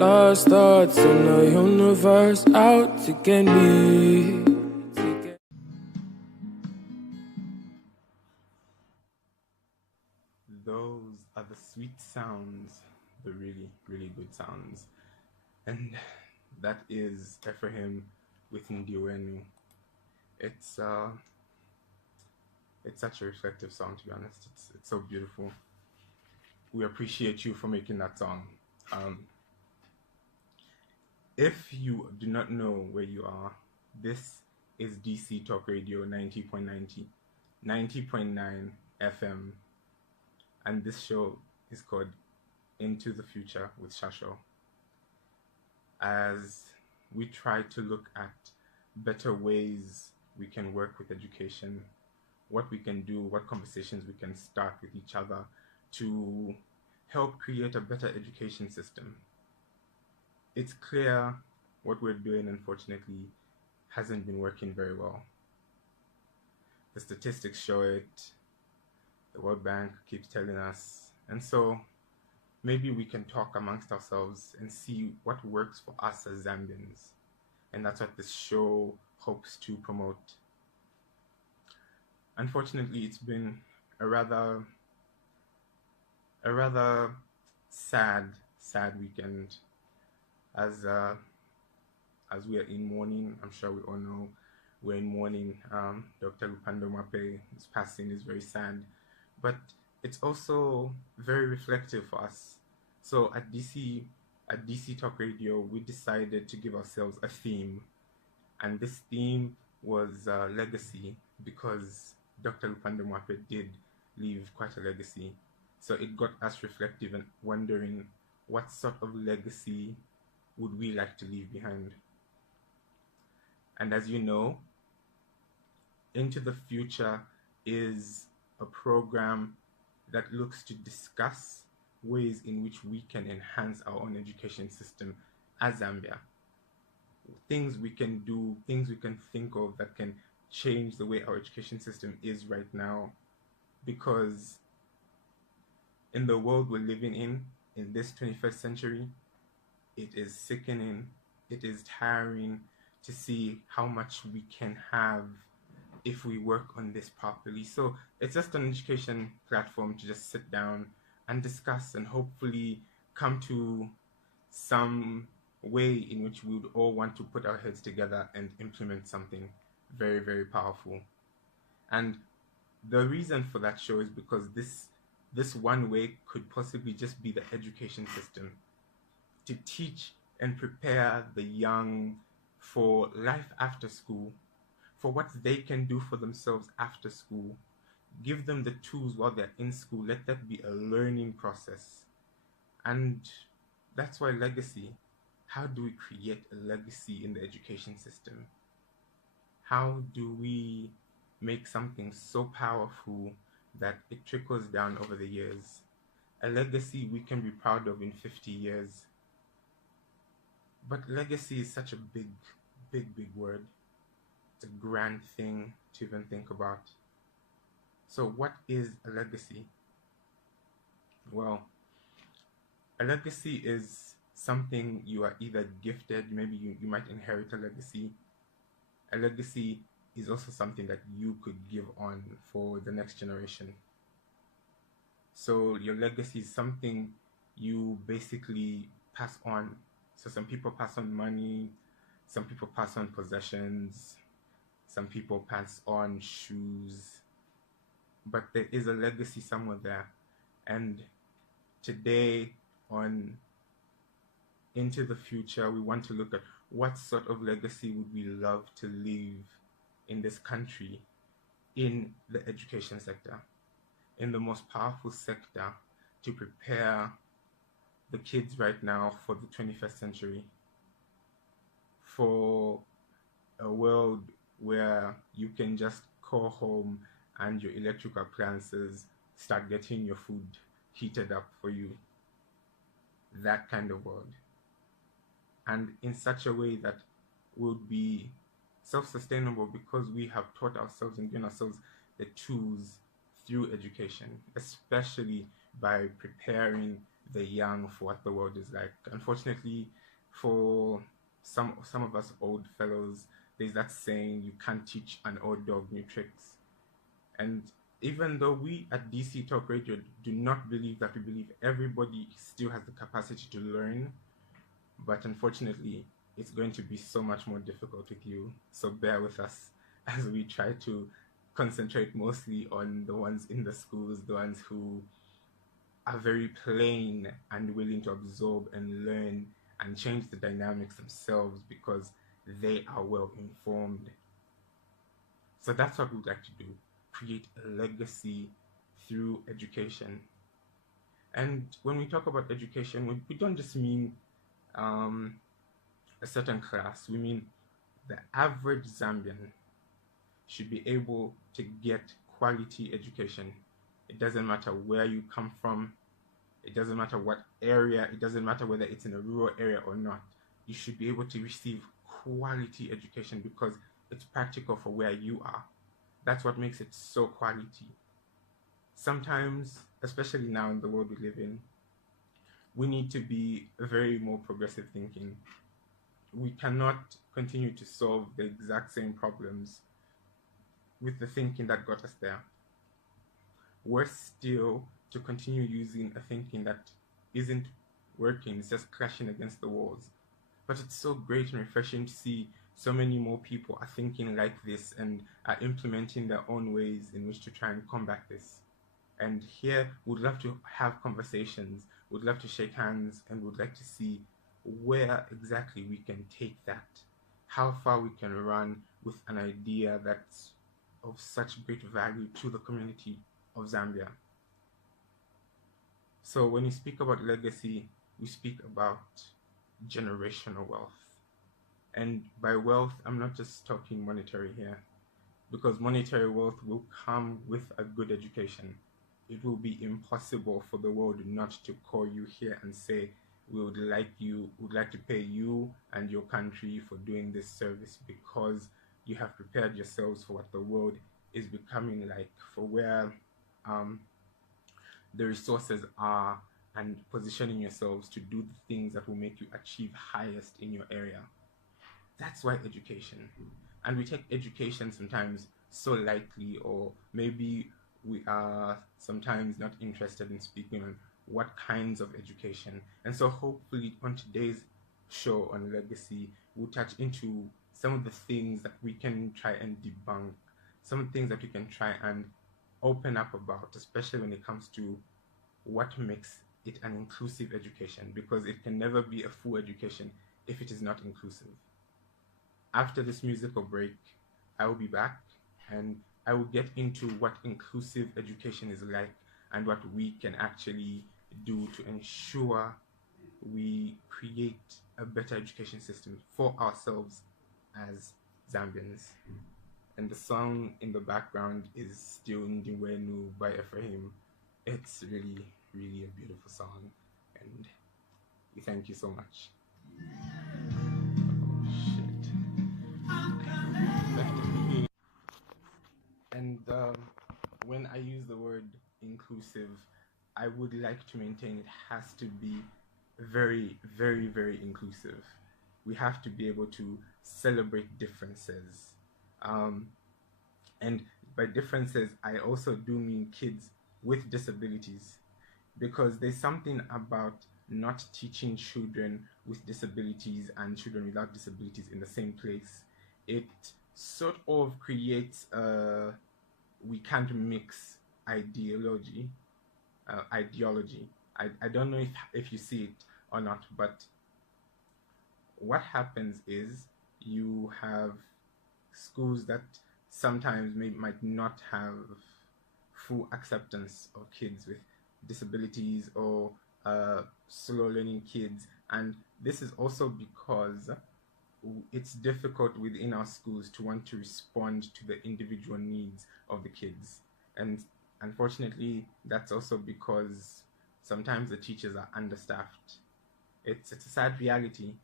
Lost thoughts in the universe out to get me. Those are the sweet sounds, the really, really good sounds. And that is Ephraim with Ndiwenu. It's uh it's such a reflective song, to be honest. It's so beautiful. We appreciate you for making that song. Um, if you do not know where you are, this is DC Talk Radio 90.9 FM, and this show is called Into the Future with Shasho. As we try to look at better ways we can work with education, what we can do, what conversations we can start with each other to help create a better education system. It's clear what we're doing, unfortunately, hasn't been working very well. The statistics show it, the World Bank keeps telling us, and so maybe we can talk amongst ourselves and see what works for us as Zambians. And that's what this show hopes to promote. Unfortunately, it's been a rather sad weekend as we are in mourning. I'm sure we all know we're in mourning. Dr. Lupando Mape's passing is very sad, but it's also very reflective for us. So at DC Talk Radio, we decided to give ourselves a theme, and this theme was legacy, because Dr. Lupando Mape did leave quite a legacy. So it got us reflective and wondering what sort of legacy would we like to leave behind. And as you know, Into the Future is a program that looks to discuss ways in which we can enhance our own education system as Zambia. Things we can do, things we can think of that can change the way our education system is right now. Because in the world we're living in this 21st century, it is sickening, it is tiring to see how much we can have if we work on this properly. So it's just an education platform to just sit down and discuss and hopefully come to some way in which we would all want to put our heads together and implement something very, very powerful. And the reason for that show is because this one way could possibly just be the education system, to teach and prepare the young for life after school, for what they can do for themselves after school. Give them the tools while they're in school. Let that be a learning process. And that's why legacy. How do we create a legacy in the education system? How do we make something so powerful that it trickles down over the years? A legacy we can be proud of in 50 years. But legacy is such a big word. It's a grand thing to even think about. So what is a legacy? Well, a legacy is something you are either gifted, maybe you might inherit a legacy. A legacy is also something that you could give on for the next generation. So your legacy is something you basically pass on. So some people pass on money, some people pass on possessions, some people pass on shoes, but there is a legacy somewhere there. And today on Into the Future, we want to look at what sort of legacy would we love to leave in this country, in the education sector, in the most powerful sector to prepare the kids right now for the 21st century, for a world where you can just call home and your electrical appliances start getting your food heated up for you. That kind of world. And in such a way that would be self-sustainable, because we have taught ourselves and given ourselves the tools through education, especially by preparing the young for what the world is like. Unfortunately, for some of us old fellows, there's that saying, you can't teach an old dog new tricks. And even though we at DC Talk Radio do not believe that, we believe everybody still has the capacity to learn, but unfortunately, it's going to be so much more difficult with you. So bear with us as we try to concentrate mostly on the ones in the schools, the ones who are very plain and willing to absorb and learn and change the dynamics themselves because they are well informed. So that's what we'd like to do, create a legacy through education. And when we talk about education, we don't just mean um, a certain class, we mean the average Zambian should be able to get quality education. It doesn't matter where you come from, it doesn't matter what area, it doesn't matter whether it's in a rural area or not. You should be able to receive quality education because it's practical for where you are. That's what makes it so quality. Sometimes, especially now in the world we live in, we need to be very more progressive thinking. We cannot continue to solve the exact same problems with the thinking that got us there. Worse still, to continue using a thinking that isn't working, it's just crashing against the walls. But it's so great and refreshing to see so many more people are thinking like this and are implementing their own ways in which to try and combat this. And here, we'd love to have conversations, we'd love to shake hands, and would like to see where exactly we can take that, how far we can run with an idea that's of such great value to the community of Zambia. So when we speak about legacy, we speak about generational wealth. And by wealth, I'm not just talking monetary here, because monetary wealth will come with a good education. It will be impossible for the world not to call you here and say, we would like to pay you and your country for doing this service because you have prepared yourselves for what the world is becoming like, for where the resources are, and positioning yourselves to do the things that will make you achieve highest in your area. That's why education. And we take education sometimes so lightly, or maybe we are sometimes not interested in speaking on what kinds of education. And so hopefully on today's show on legacy, we'll touch into some of the things that we can try and debunk, some of the things that we can try and open up about, especially when it comes to what makes it an inclusive education, because it can never be a full education if it is not inclusive. After this musical break, I will be back and I will get into what inclusive education is like and what we can actually do to ensure we create a better education system for ourselves as Zambians. And the song in the background is still Ndiwenu by Ephraim. It's really, really a beautiful song, and we thank you so much. Oh, shit. And when I use the word inclusive, I would like to maintain it has to be very, very, very inclusive. We have to be able to celebrate differences. And by differences, I also do mean kids with disabilities, because there's something about not teaching children with disabilities and children without disabilities in the same place. It sort of creates a we can't mix ideology. I don't know if you see it or not, but what happens is you have schools that sometimes might not have full acceptance of kids with disabilities or slow learning kids, and this is also because it's difficult within our schools to want to respond to the individual needs of the kids. And unfortunately, that's also because sometimes the teachers are understaffed. It's a sad reality,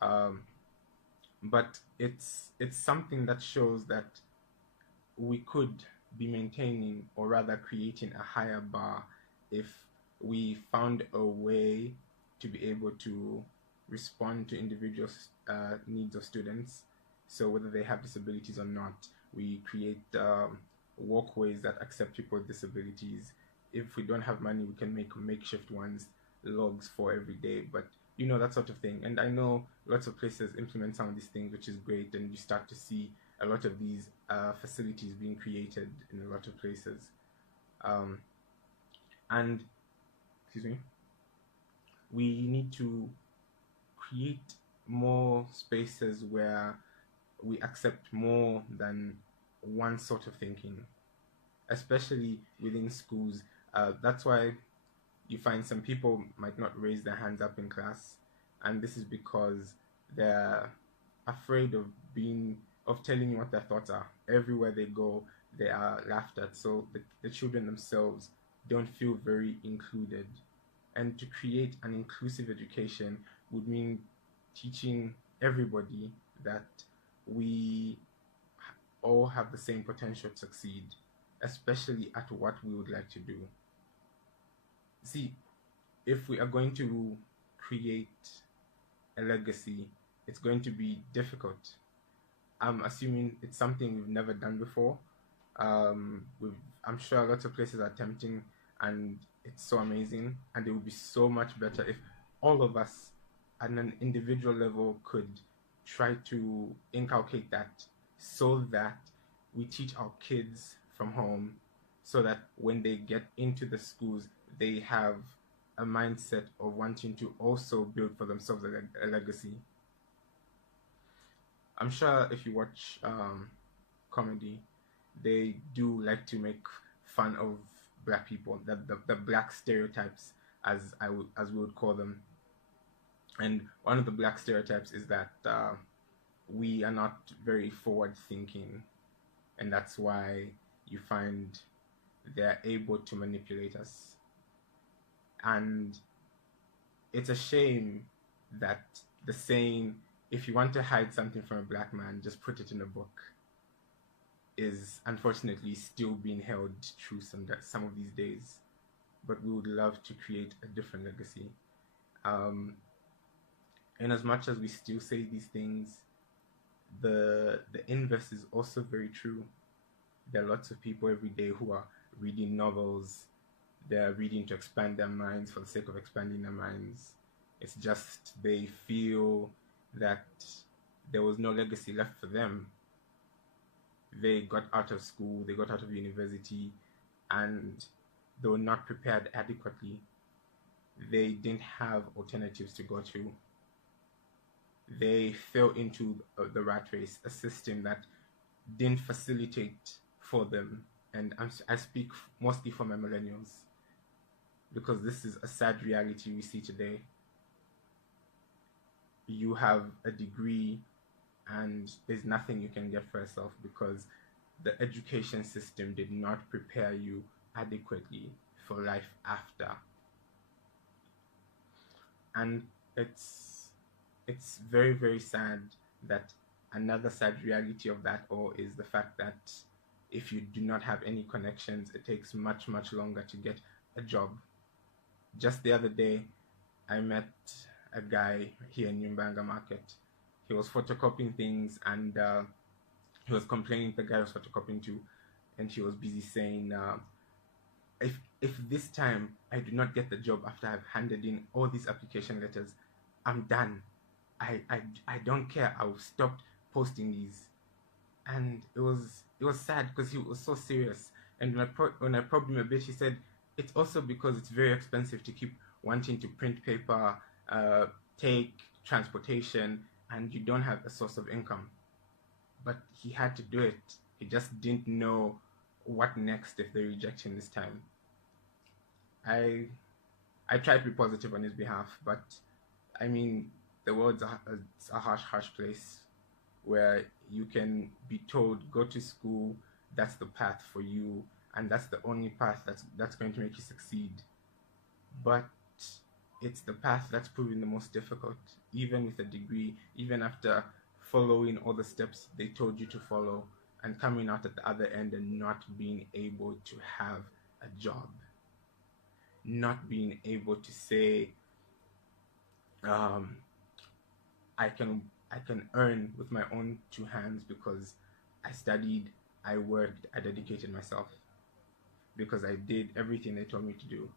but it's something that shows that we could be maintaining, or rather creating, a higher bar if we found a way to be able to respond to individual needs of students. So whether they have disabilities or not, we create walkways that accept people with disabilities. If we don't have money, we can make makeshift ones, logs for every day. But you know, that sort of thing. And I know lots of places implement some of these things, which is great. And you start to see a lot of these facilities being created in a lot of places. Um, and excuse me, we need to create more spaces where we accept more than one sort of thinking, especially within schools. That's why you find some people might not raise their hands up in class, and this is because they're afraid of telling you what their thoughts are. Everywhere they go, they are laughed at. So the children themselves don't feel very included. And to create an inclusive education would mean teaching everybody that we all have the same potential to succeed, especially at what we would like to do. See, if we are going to create a legacy, it's going to be difficult. I'm assuming it's something we've never done before. I'm sure lots of places are attempting, and it's so amazing. And it would be so much better if all of us, at an individual level, could try to inculcate that, so that we teach our kids from home, so that when they get into the schools, they have a mindset of wanting to also build for themselves a legacy. I'm sure if you watch comedy, they do like to make fun of black people, the black stereotypes, as we would call them. And one of the black stereotypes is that we are not very forward thinking, and that's why you find they're able to manipulate us. And it's a shame that the saying, if you want to hide something from a black man, just put it in a book, is unfortunately still being held true some of these days. But we would love to create a different legacy. Um, and as much as we still say these things, the inverse is also very true. There are lots of people every day who are reading novels. They're reading to expand their minds for the sake of expanding their minds. It's just they feel that there was no legacy left for them. They got out of school, they got out of university, and they were not prepared adequately. They didn't have alternatives to go to. They fell into the rat race, a system that didn't facilitate for them. And I speak mostly for my millennials, because this is a sad reality we see today. You have a degree and there's nothing you can get for yourself because the education system did not prepare you adequately for life after. And it's very, very sad that another sad reality of that all is the fact that if you do not have any connections, it takes much, much longer to get a job. Just the other day, I met a guy here in Nyumbanga Market. He was photocopying things, and he was complaining the guy was photocopying too, and he was busy saying, if this time I do not get the job after I've handed in all these application letters, I'm done. I don't care. I've stopped posting these. And it was sad because he was so serious. And when I probed him a bit, he said it's also because it's very expensive to keep wanting to print paper, take transportation, and you don't have a source of income. But he had to do it. He just didn't know what next if they reject him this time. I I try to be positive on his behalf, but I mean, the world's a harsh, harsh place where you can be told go to school, that's the path for you, and that's the only path that's going to make you succeed. But it's the path that's proven the most difficult, even with a degree, even after following all the steps they told you to follow, and coming out at the other end and not being able to have a job. not being able to say, um, I can earn with my own two hands because I studied, I worked, I dedicated myself, because I did everything they told me to do.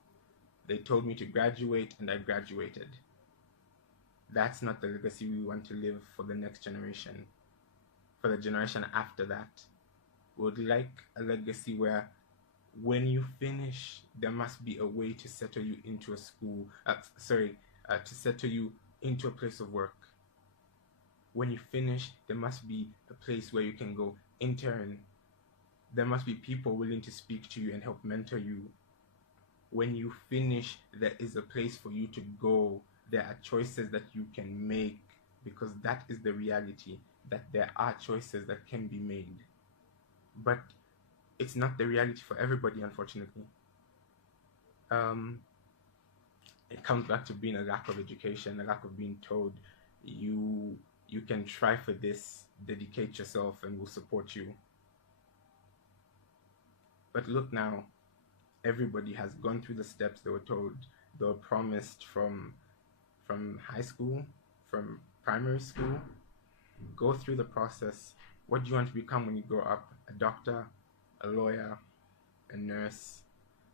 They told me to graduate and I graduated. That's not the legacy we want to leave for the next generation, for the generation after that. We would like a legacy where when you finish, there must be a way to settle you into a school, to settle you into a place of work. When you finish, there must be a place where you can go intern. There must be people willing to speak to you and help mentor you. When you finish, there is a place for you to go. There are choices that you can make, because that is the reality, that there are choices that can be made. But it's not the reality for everybody, unfortunately. Um, it comes back to being a lack of education, a lack of being told you you can try for this, dedicate yourself, and we'll support you. But look now, everybody has gone through the steps they were told, they were promised from high school, from primary school. Go through the process. What do you want to become when you grow up? A doctor, a lawyer, a nurse,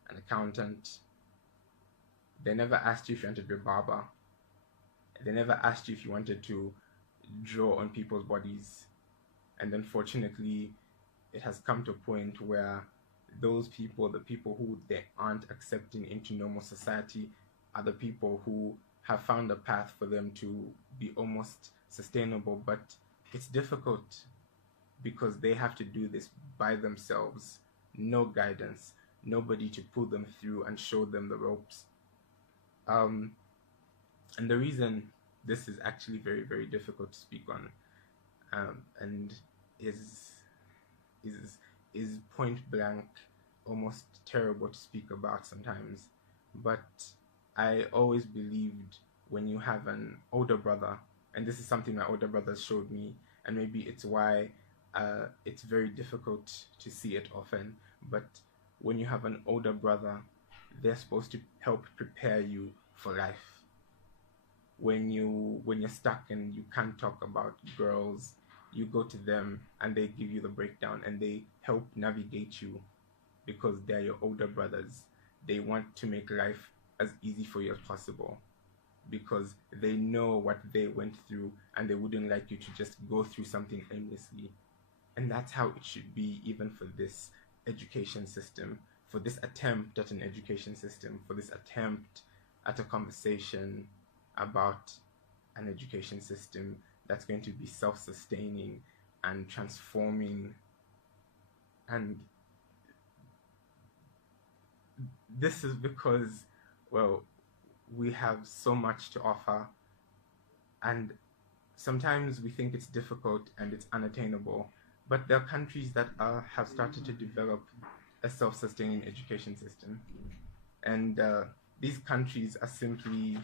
an accountant. They never asked you if you wanted to be a barber. They never asked you if you wanted to draw on people's bodies. And unfortunately, it has come to a point where those people, the people who they aren't accepting into normal society, are the people who have found a path for them to be almost sustainable. But it's difficult because they have to do this by themselves. No guidance, nobody to pull them through and show them the ropes. Um, and the reason this is actually very, very difficult to speak on, and is is is point blank almost terrible to speak about sometimes. But I always believed, when you have an older brother, and this is something my older brothers showed me, and maybe it's why it's very difficult to see it often, but when you have an older brother, they're supposed to help prepare you for life. When you're stuck and you can't talk about girls, you go to them and they give you the breakdown and they help navigate you, because they're your older brothers. They want to make life as easy for you as possible, because they know what they went through and they wouldn't like you to just go through something aimlessly. And that's how it should be, even for this education system, for this attempt at an education system, for this attempt at a conversation about an education system that's going to be self-sustaining and transforming. And this is because, well, we have so much to offer, and sometimes we think it's difficult and it's unattainable. But there are countries that have started to develop a self-sustaining education system, and these countries are simply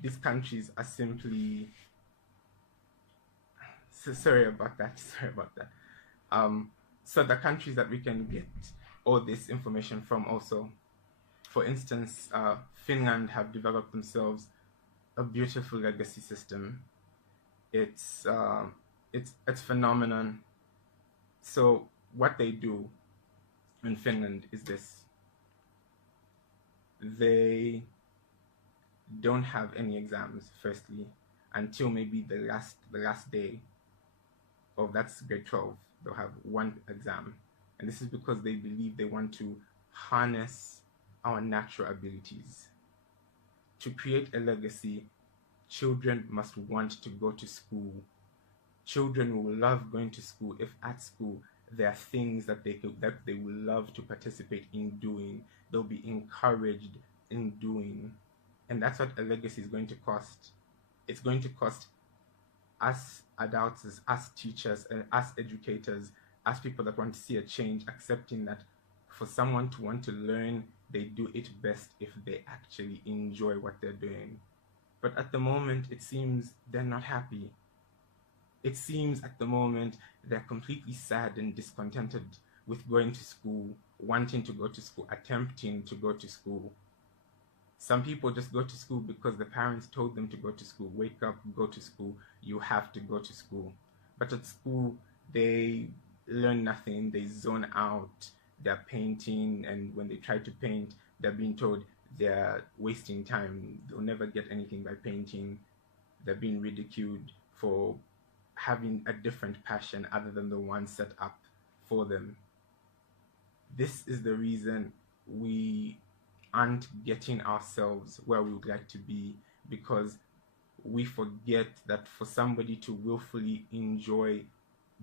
these countries are simply sorry about that. Sorry about that. So the countries that we can get all this information from also, for instance, Finland have developed themselves a beautiful legacy system. It's it's phenomenon. So what they do in Finland is this: they don't have any exams, firstly, until maybe the last day of that's grade 12. They'll have one exam, and this is because they believe they want to harness our natural abilities. To create a legacy, children must want to go to school. Children will love going to school if at school there are things that they will love to participate in doing. They'll be encouraged in doing. And that's what a legacy is going to cost. It's going to cost us adults, us teachers, and us educators, as people that want to see a change, accepting that for someone to want to learn, they do it best if they actually enjoy what they're doing. But at the moment, it seems they're not happy. It seems at the moment they're completely sad and discontented with going to school, wanting to go to school, attempting to go to school. Some people just go to school because the parents told them to go to school. Wake up, go to school. You have to go to school. But at school, they learn nothing. They zone out. They're painting, and when they try to paint, they're being told they're wasting time. They'll never get anything by painting. They're being ridiculed for having a different passion other than the one set up for them. This is the reason we aren't getting ourselves where we would like to be, because we forget that for somebody to willfully enjoy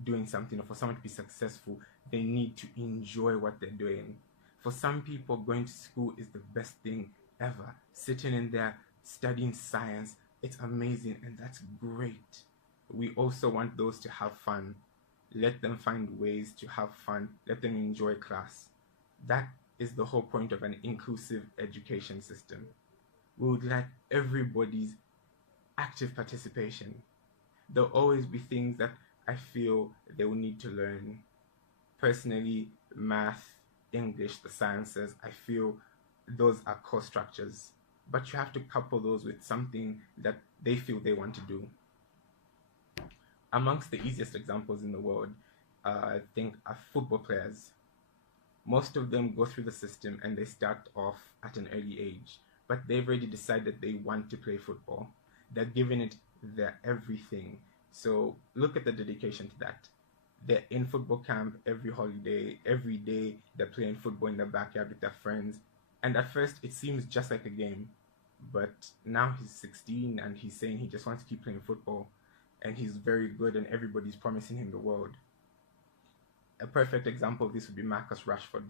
doing something, or for someone to be successful, they need to enjoy what they're doing. For some people, going to school is the best thing ever. Sitting in there studying science, it's amazing, and that's great. We also want those to have fun. Let them find ways to have fun. Let them enjoy class. That is the whole point of an inclusive education system. We would like everybody's active participation. There'll always be things that I feel they will need to learn. Personally, math, English, the sciences, I feel those are core structures. But you have to couple those with something that they feel they want to do. Amongst the easiest examples in the world, I think, are football players. Most of them go through the system and they start off at an early age, but they've already decided they want to play football. They're giving it their everything. So look at the dedication to that. They're in football camp every holiday, every day. They're playing football in the backyard with their friends. And at first, it seems just like a game. But now he's 16 and he's saying he just wants to keep playing football. And he's very good and everybody's promising him the world. A perfect example of this would be Marcus Rashford.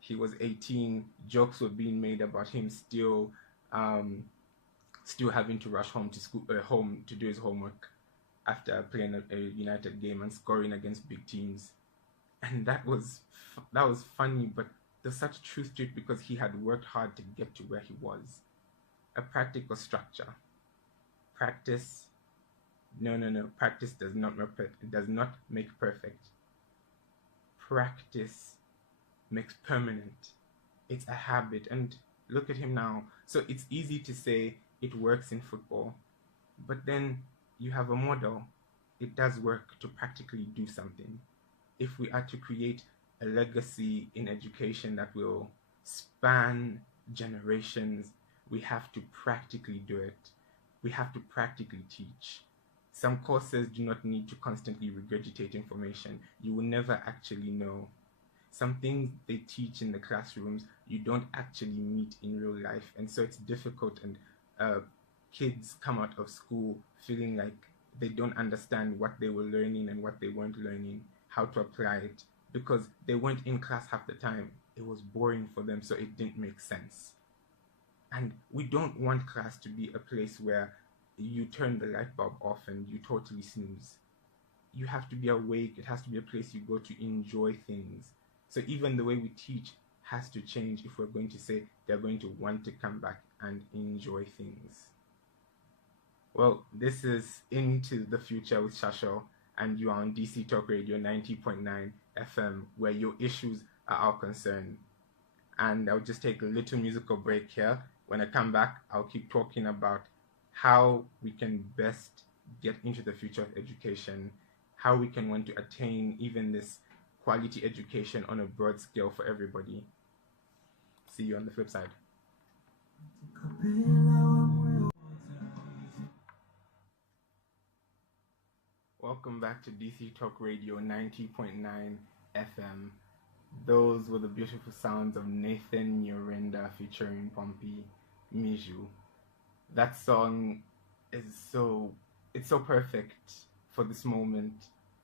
He was 18. Jokes were being made about him still having to rush home to school, home to do his homework after playing a United game and scoring against big teams. And that was funny, but there's such truth to it because he had worked hard to get to where he was. A practical structure. Practice. No. Practice does not make perfect. Practice makes permanent. It's a habit. And look at him now. So it's easy to say it works in football, but then you have a model. It does work to practically do something. If we are to create a legacy in education that will span generations, we have to practically do it. We have to practically teach. Some courses do not need to constantly regurgitate information. You will never actually know. Some things they teach in the classrooms, you don't actually meet in real life. And so it's difficult, and kids come out of school feeling like they don't understand what they were learning and what they weren't learning, how to apply it, because they weren't in class half the time. It was boring for them, so it didn't make sense. And we don't want class to be a place where you turn the light bulb off and you totally snooze. You have to be awake. It has to be a place you go to enjoy things. So even the way we teach has to change if we're going to say they're going to want to come back and enjoy things. Well, this is Into the Future with Shasho, and you are on DC Talk Radio 90.9 FM, where your issues are our concern. And I'll just take a little musical break here. When I come back, I'll keep talking about how we can best get into the future of education, how we can want to attain even this quality education on a broad scale for everybody. See you on the flip side. Welcome back to DC Talk Radio 90.9 FM. Those were the beautiful sounds of Nathan Yorenda featuring Pompey Miju. That song is so perfect for this moment,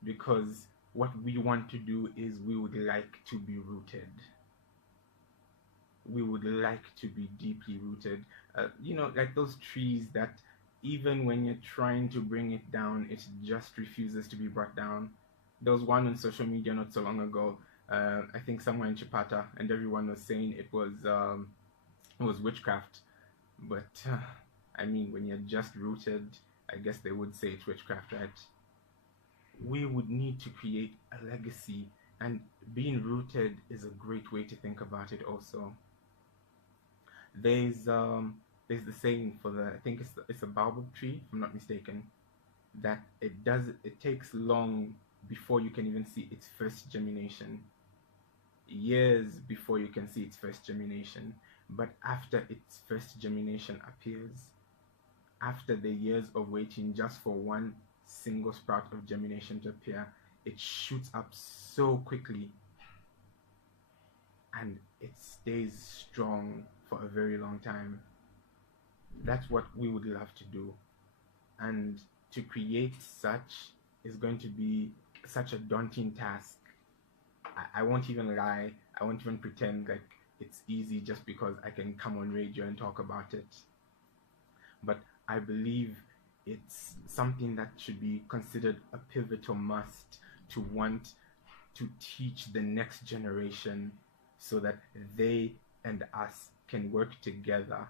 because what we want to do is we would like to be rooted. We would like to be deeply rooted. Like those trees that even when you're trying to bring it down, it just refuses to be brought down. There was one on social media not so long ago, I think somewhere in Chipata, and everyone was saying it was witchcraft. But when you're just rooted, I guess they would say it's witchcraft, right? We would need to create a legacy And being rooted is a great way to think about it also. There's there's the saying for the, I think it's a baobab tree, if I'm not mistaken, that it takes long before you can even see its first germination, years before you can see its first germination. But after its first germination appears, after the years of waiting just for one single sprout of germination to appear, it shoots up so quickly and it stays strong for a very long time. That's what we would love to do. And to create such is going to be such a daunting task. I won't even lie, I won't even pretend like it's easy just because I can come on radio and talk about it. But I believe it's something that should be considered a pivotal must to want to teach the next generation so that they and us can work together.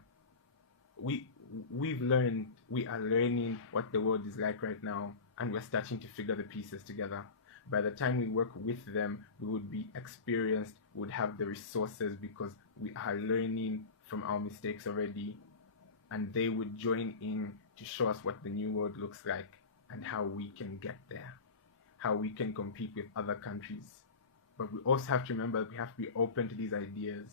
we we are learning what the world is like right now, and we're starting to figure the pieces together. By the time we work with them, we would be experienced, we would have the resources because we are learning from our mistakes already, and they would join in to show us what the new world looks like and how we can get there, how we can compete with other countries. But we also have to remember that we have to be open to these ideas.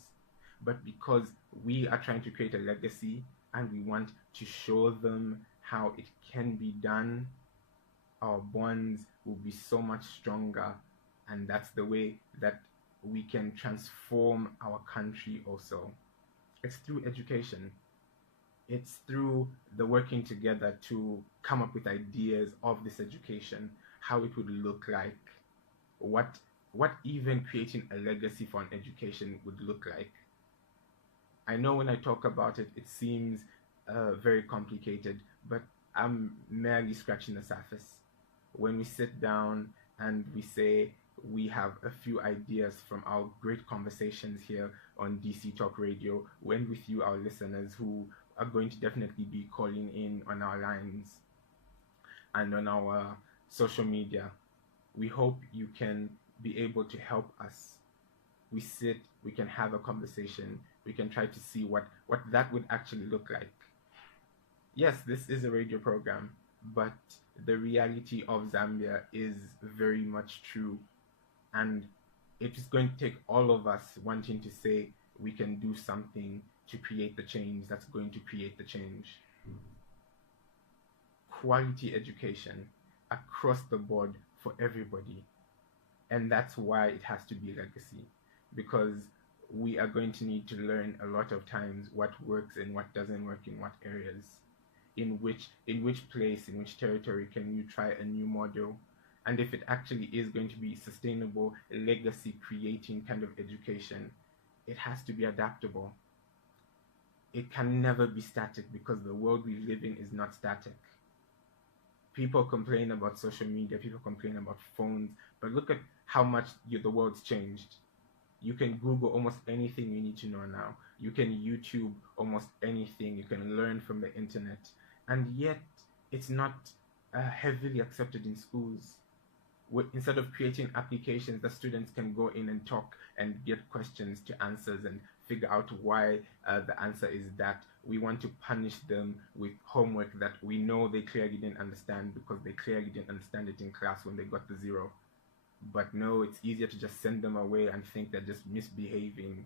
But because we are trying to create a legacy and we want to show them how it can be done, our bonds will be so much stronger. And that's the way that we can transform our country also. It's through education. It's through the working together to come up with ideas of this education, how it would look like, what what even creating a legacy for an education would look like. I know when I talk about it, it seems very complicated, but I'm merely scratching the surface. When we sit down and we say we have a few ideas from our great conversations here on DC Talk Radio, when with you, our listeners, who are going to definitely be calling in on our lines and on our social media, we hope you can be able to help us. We sit, we can have a conversation, we can try to see what that would actually look like. Yes, this is a radio program, but the reality of Zambia is very much true, and it is going to take all of us wanting to say we can do something to create the change that's going to create the change. Quality education across the board for everybody. And that's why it has to be legacy, because we are going to need to learn a lot of times what works and what doesn't work in what areas, in which place, in which territory can you try a new model, and if it actually is going to be sustainable, legacy creating kind of education, it has to be adaptable. It can never be static because the world we live in is not static. People complain about social media, people complain about phones, but look at how much the world's changed. You can Google almost anything you need to know now. You can YouTube almost anything. You can learn from the internet. And yet, it's not heavily accepted in schools. Instead of creating applications that students can go in and talk and get questions to answers and figure out why the answer is that, we want to punish them with homework that we know they clearly didn't understand because they clearly didn't understand it in class when they got the zero. But no, it's easier to just send them away and think they're just misbehaving.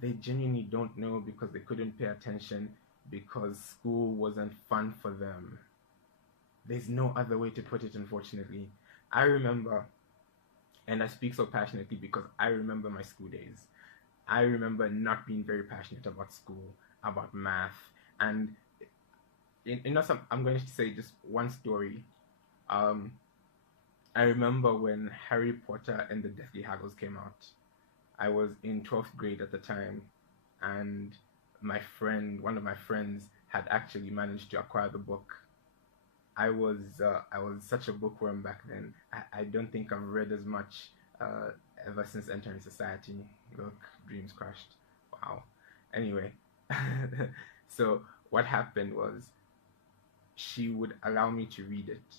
They genuinely don't know because they couldn't pay attention, because school wasn't fun for them. There's no other way to put it, unfortunately. I remember, and I speak so passionately because I remember my school days. I remember not being very passionate about school, about math, and I'm going to say just one story. Um, I remember when Harry Potter and the Deathly Hallows came out. I was in 12th grade at the time, and one of my friends, had actually managed to acquire the book. I was such a bookworm back then. I don't think I've read as much uh, ever since entering society. Look, dreams crushed. Wow. Anyway, so what happened was she would allow me to read it,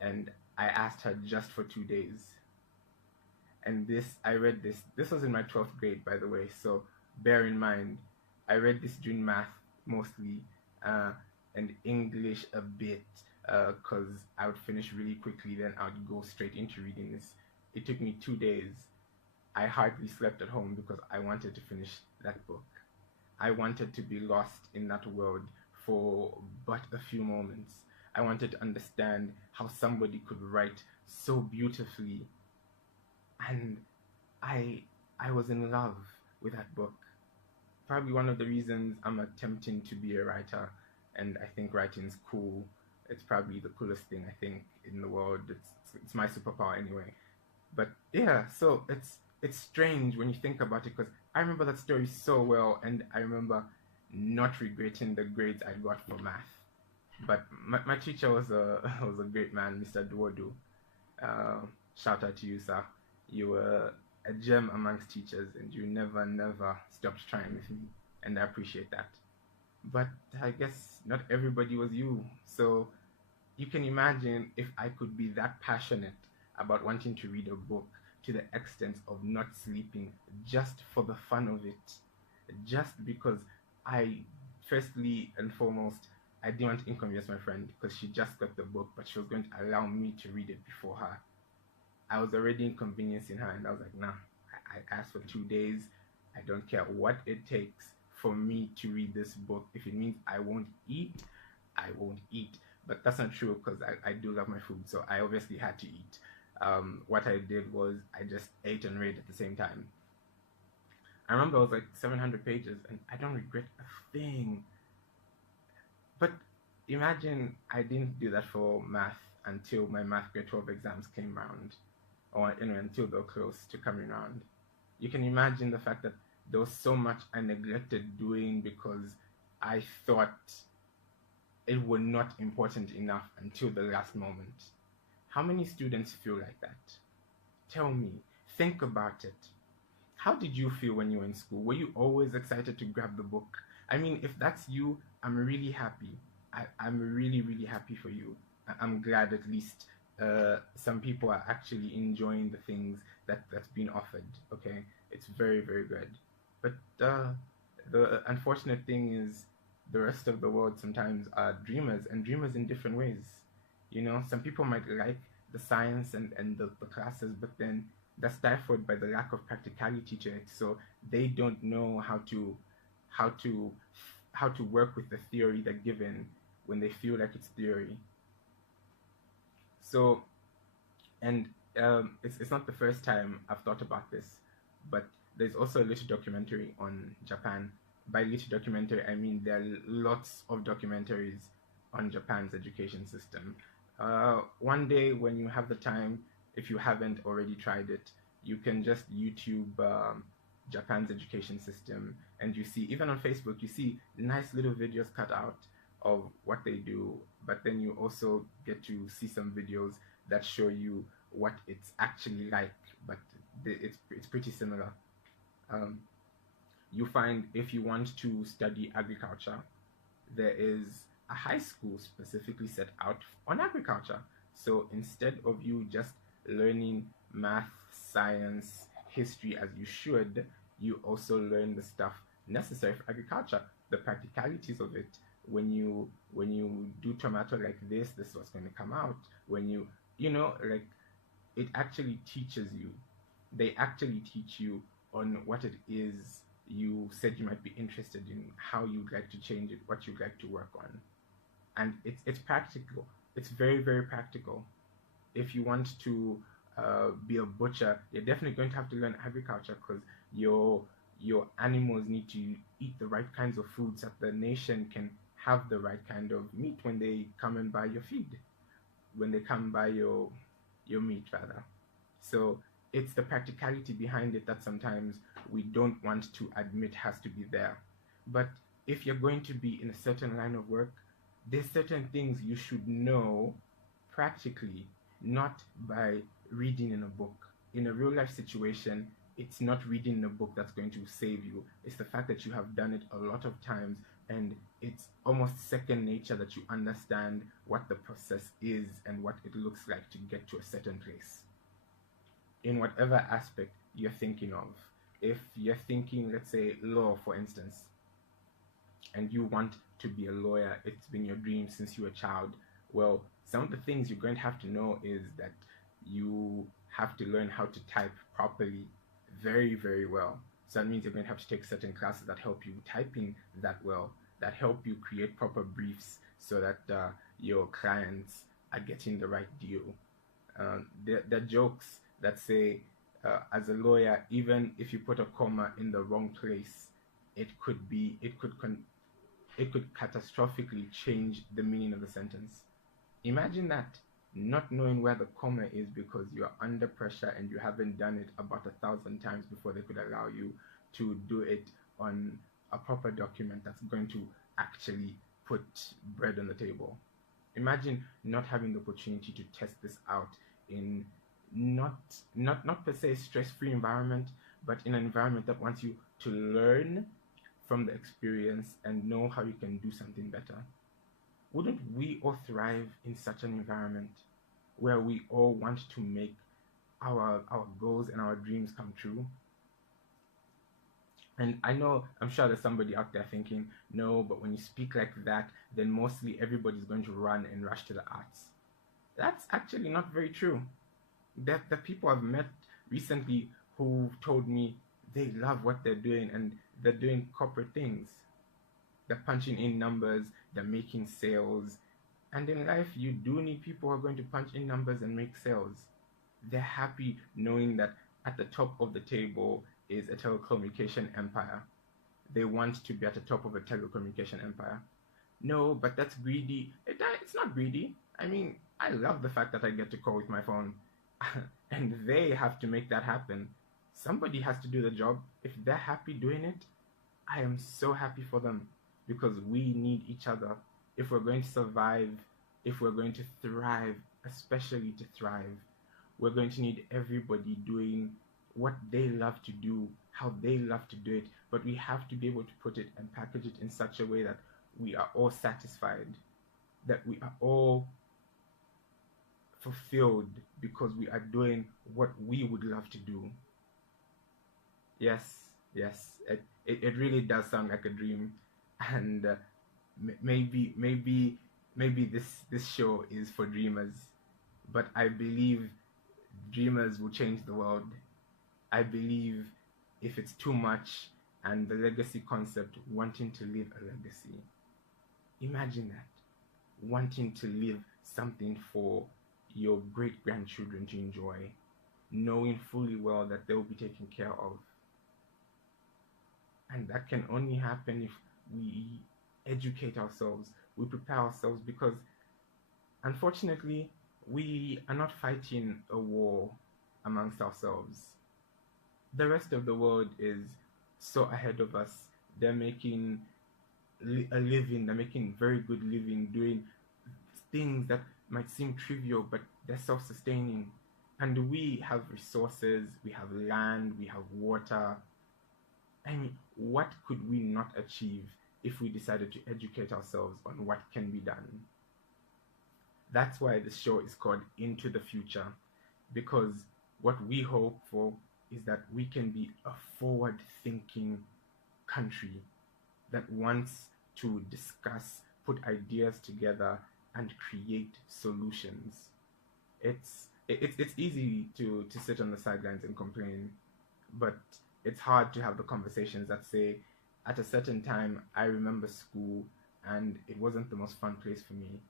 and I asked her just for 2 days, And I read this was in my 12th grade, by the way, so bear in mind, I read this during math mostly, uh, and English a bit, because I would finish really quickly, then I would go straight into reading this. It took me 2 days. I hardly slept at home because I wanted to finish that book. I wanted to be lost in that world for but a few moments. I wanted to understand how somebody could write so beautifully, and I I was in love with that book. Probably one of the reasons I'm attempting to be a writer, and I think writing's cool. It's probably the coolest thing I think in the world. It's my superpower anyway. But yeah, so it's strange when you think about it, because I remember that story so well, and I remember not regretting the grades I got for math. But my teacher was a was a great man, Mr. Duodu. Shout out to you, sir. You were a gem amongst teachers, and you never stopped trying with me, and I appreciate that. But I guess not everybody was you, so you can imagine if I could be that passionate about wanting to read a book to the extent of not sleeping just for the fun of it, just because I, firstly and foremost, I didn't want to inconvenience my friend because she just got the book, but she was going to allow me to read it before her. I was already inconveniencing her, and I was like, nah, I asked for 2 days. I don't care what it takes for me to read this book. If it means I won't eat, I won't eat. But that's not true because I do love my food, so I obviously had to eat. What I did was I just ate and read at the same time. I remember it was like 700 pages, and I don't regret a thing. But imagine I didn't do that for math until my math grade 12 exams came around, or until they were close to coming around. You can imagine the fact that there was so much I neglected doing because I thought it was not important enough until the last moment. How many students feel like that? Tell me. Think about it. How did you feel when you were in school? Were you always excited to grab the book? I mean, if that's you, I'm really happy. I'm really happy for you. I'm glad at least some people are actually enjoying the things that's been offered. Okay, it's very good. But the unfortunate thing is, the rest of the world sometimes are dreamers, and dreamers in different ways. Some people might like the science and the classes, but then that's stifled by the lack of practicality to it. So they don't know how to how to work with the theory they're given when they feel like it's theory. So, and it's not the first time I've thought about this, but there's also a little documentary on Japan. By little documentary, I mean there are lots of documentaries on Japan's education system. One day when you have the time, if you haven't already tried it, you can just YouTube Japan's education system, and you see, even on Facebook, you see nice little videos cut out of what they do, but then you also get to see some videos that show you what it's actually like, but it's pretty similar. Um, you find if you want to study agriculture, there is a high school specifically set out on agriculture. So instead of you just learning math, science, history as you should, you also learn the stuff necessary for agriculture, the practicalities of it. When you do tomato like this is what's going to come out. When like, it actually teaches you. They actually teach you on what it is you said you might be interested in, how you'd like to change it, what you'd like to work on. And it's practical. It's very practical. If you want to be a butcher, you're definitely going to have to learn agriculture, because your animals need to eat the right kinds of foods so that the nation can have the right kind of meat when they come and buy your feed, when they come buy your meat rather. So it's the practicality behind it that sometimes we don't want to admit has to be there. But if you're going to be in a certain line of work, there's certain things you should know practically, not by reading in a book. In a real life situation, it's not reading in a book that's going to save you. It's the fact that you have done it a lot of times, and it's almost second nature that you understand what the process is and what it looks like to get to a certain place. in whatever aspect you're thinking of. If you're thinking, let's say, law, for instance, and you want to be a lawyer, it's been your dream since you were a child. Well, some of the things you're going to have to know is that you have to learn how to type properly, very, very well. So that means you're going to have to take certain classes that help you typing that well, that help you create proper briefs so that your clients are getting the right deal. The jokes that say, as a lawyer, even if you put a comma in the wrong place, it could catastrophically change the meaning of the sentence. Imagine that, not knowing where the comma is because you are under pressure and you haven't done it about 1,000 times before they could allow you to do it on a proper document that's going to actually put bread on the table. Imagine not having the opportunity to test this out in not not per se stress-free environment, but in an environment that wants you to learn from the experience and know how you can do something better. Wouldn't we all thrive in such an environment where we all want to make our goals and our dreams come true? And I know, I'm sure there's somebody out there thinking, no, but when you speak like that, then mostly everybody's going to run and rush to the arts. That's actually not very true. The people I've met recently who told me they love what they're doing and they're doing corporate things. They're punching in numbers, they're making sales. And in life, you do need people who are going to punch in numbers and make sales. They're happy knowing that at the top of the table is a telecommunication empire. They want to be at the top of a telecommunication empire. No, but that's greedy. It's not greedy. I mean, I love the fact that I get to call with my phone. And they have to make that happen. Somebody has to do the job. If they're happy doing it, I am so happy for them because we need each other. If we're going to survive, if we're going to thrive, especially to thrive, we're going to need everybody doing what they love to do, how they love to do it, but we have to be able to put it and package it in such a way that we are all satisfied, that we are all fulfilled because we are doing what we would love to do. Yes, yes, it really does sound like a dream, and maybe this show is for dreamers, but I believe dreamers will change the world. I believe if it's too much and the legacy concept, wanting to leave a legacy, imagine that, wanting to leave something for your great grandchildren to enjoy, knowing fully well that they will be taken care of. And that can only happen if we educate ourselves, we prepare ourselves, because unfortunately, we are not fighting a war amongst ourselves. The rest of the world is so ahead of us. They're making a living, they're making very good living, doing things that might seem trivial, but they're self sustaining. And we have resources, we have land, we have water. I mean, what could we not achieve if we decided to educate ourselves on what can be done? That's why the show is called Into the Future, because what we hope for is that we can be a forward thinking country that wants to discuss, put ideas together, and create solutions. It's easy to sit on the sidelines and complain, but it's hard to have the conversations that say, at a certain time, I remember school and it wasn't the most fun place for me.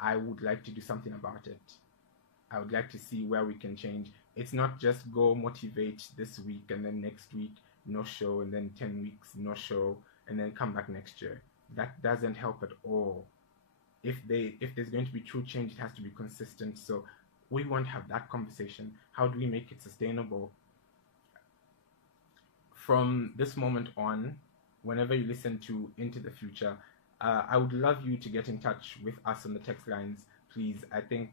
I would like to do something about it. I would like to see where we can change. It's not just go motivate this week and then next week no show and then 10 weeks no show and then come back next year. That doesn't help at all. If there's going to be true change, it has to be consistent. So we want to have that conversation. How do we make it sustainable? From this moment on, whenever you listen to Into the Future, I would love you to get in touch with us on the text lines, please. I think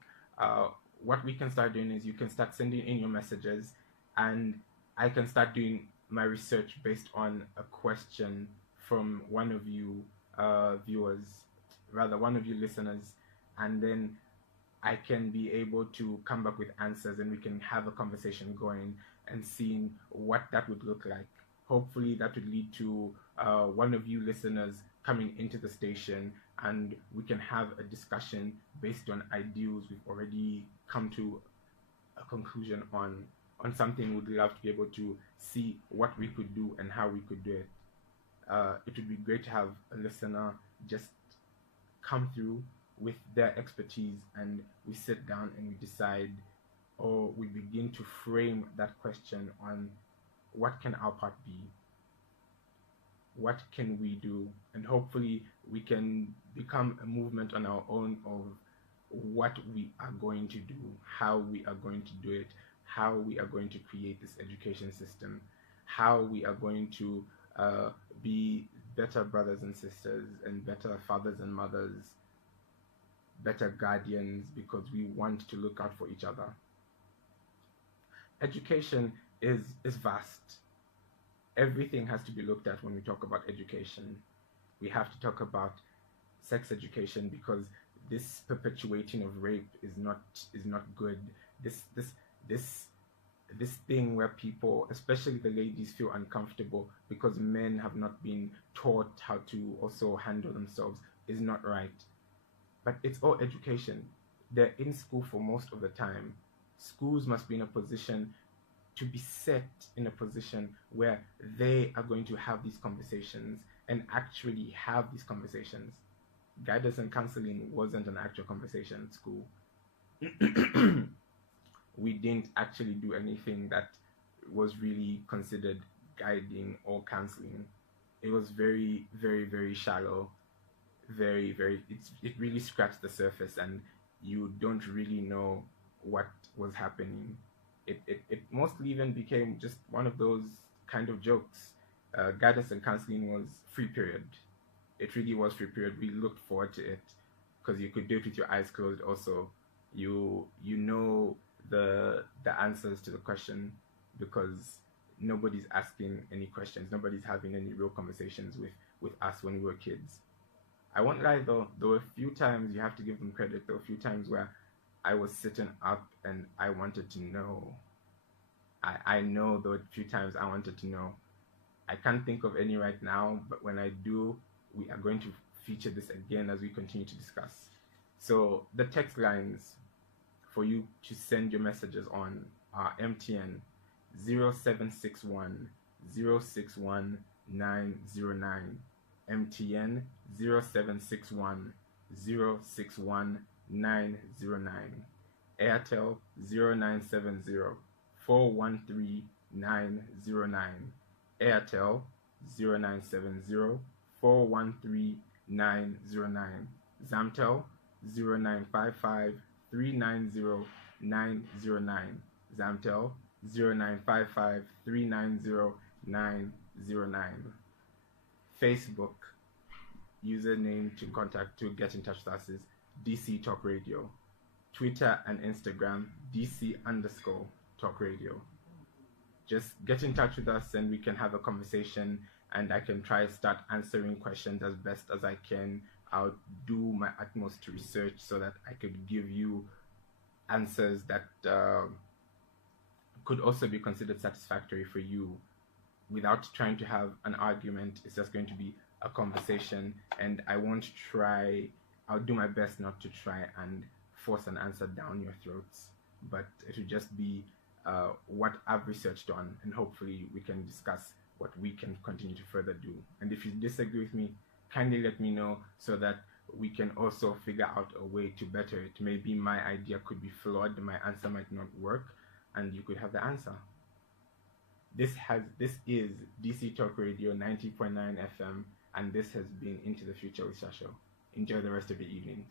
what we can start doing is you can start sending in your messages, and I can start doing my research based on a question from one of you viewers, rather one of you listeners, and then I can be able to come back with answers and we can have a conversation going and seeing what that would look like. Hopefully, that would lead to one of you listeners coming into the station and we can have a discussion based on ideals we've already come to a conclusion on something. We'd love to be able to see what we could do and how we could do it. It would be great to have a listener just come through with their expertise and we sit down and we decide, or we begin to frame that question on what can our part be, what can we do, and hopefully we can become a movement on our own of what we are going to do, how we are going to do it, how we are going to create this education system, how we are going to be better brothers and sisters and better fathers and mothers, better guardians, because we want to look out for each other. Education is vast. Everything has to be looked at when we talk about education. We have to talk about sex education because this perpetuating of rape is not good. This thing where people, especially the ladies, feel uncomfortable because men have not been taught how to also handle themselves is not right. But it's all education. They're in school for most of the time. Schools must be in a position to be set in a position where they are going to have these conversations and actually have these conversations. Guidance and counseling wasn't an actual conversation at school. We didn't actually do anything that was really considered guiding or counseling. It was very, very, very shallow. Very, very. It really scratched the surface, and you don't really know what was happening. It mostly even became just one of those kind of jokes. Guidance and counseling was free period. It really was free period. We looked forward to it because you could do it with your eyes closed. Also, you know the answers to the question because nobody's asking any questions. Nobody's having any real conversations with us when we were kids. I won't lie though, there were a few times, you have to give them credit, there were a few times where I was sitting up and I wanted to know. I know there were a few times I wanted to know. I can't think of any right now, but when I do, we are going to feature this again as we continue to discuss. So the text lines for you to send your messages on are MTN 0761 061 909. MTN 0761 061 909. Airtel 0970 413 909. Airtel 0970 413 909. Zamtel 0955 390 909. Zamtel 0955 390 909. Facebook username to contact to get in touch with us is DC Talk Radio. Twitter and Instagram DC_Talk Radio. Just get in touch with us and we can have a conversation and I can try to start answering questions as best as I can. I'll do my utmost to research so that I could give you answers that could also be considered satisfactory for you without trying to have an argument. It's just going to be a conversation and I'll do my best not to try and force an answer down your throats, but it will just be what I've researched on, and hopefully we can discuss what we can continue to further do. And if you disagree with me, kindly let me know so that we can also figure out a way to better it. Maybe my idea could be flawed, my answer might not work, and you could have the answer. This is DC Talk Radio 90.9 FM, and this has been Into the Future with Shasho. Enjoy the rest of the evening.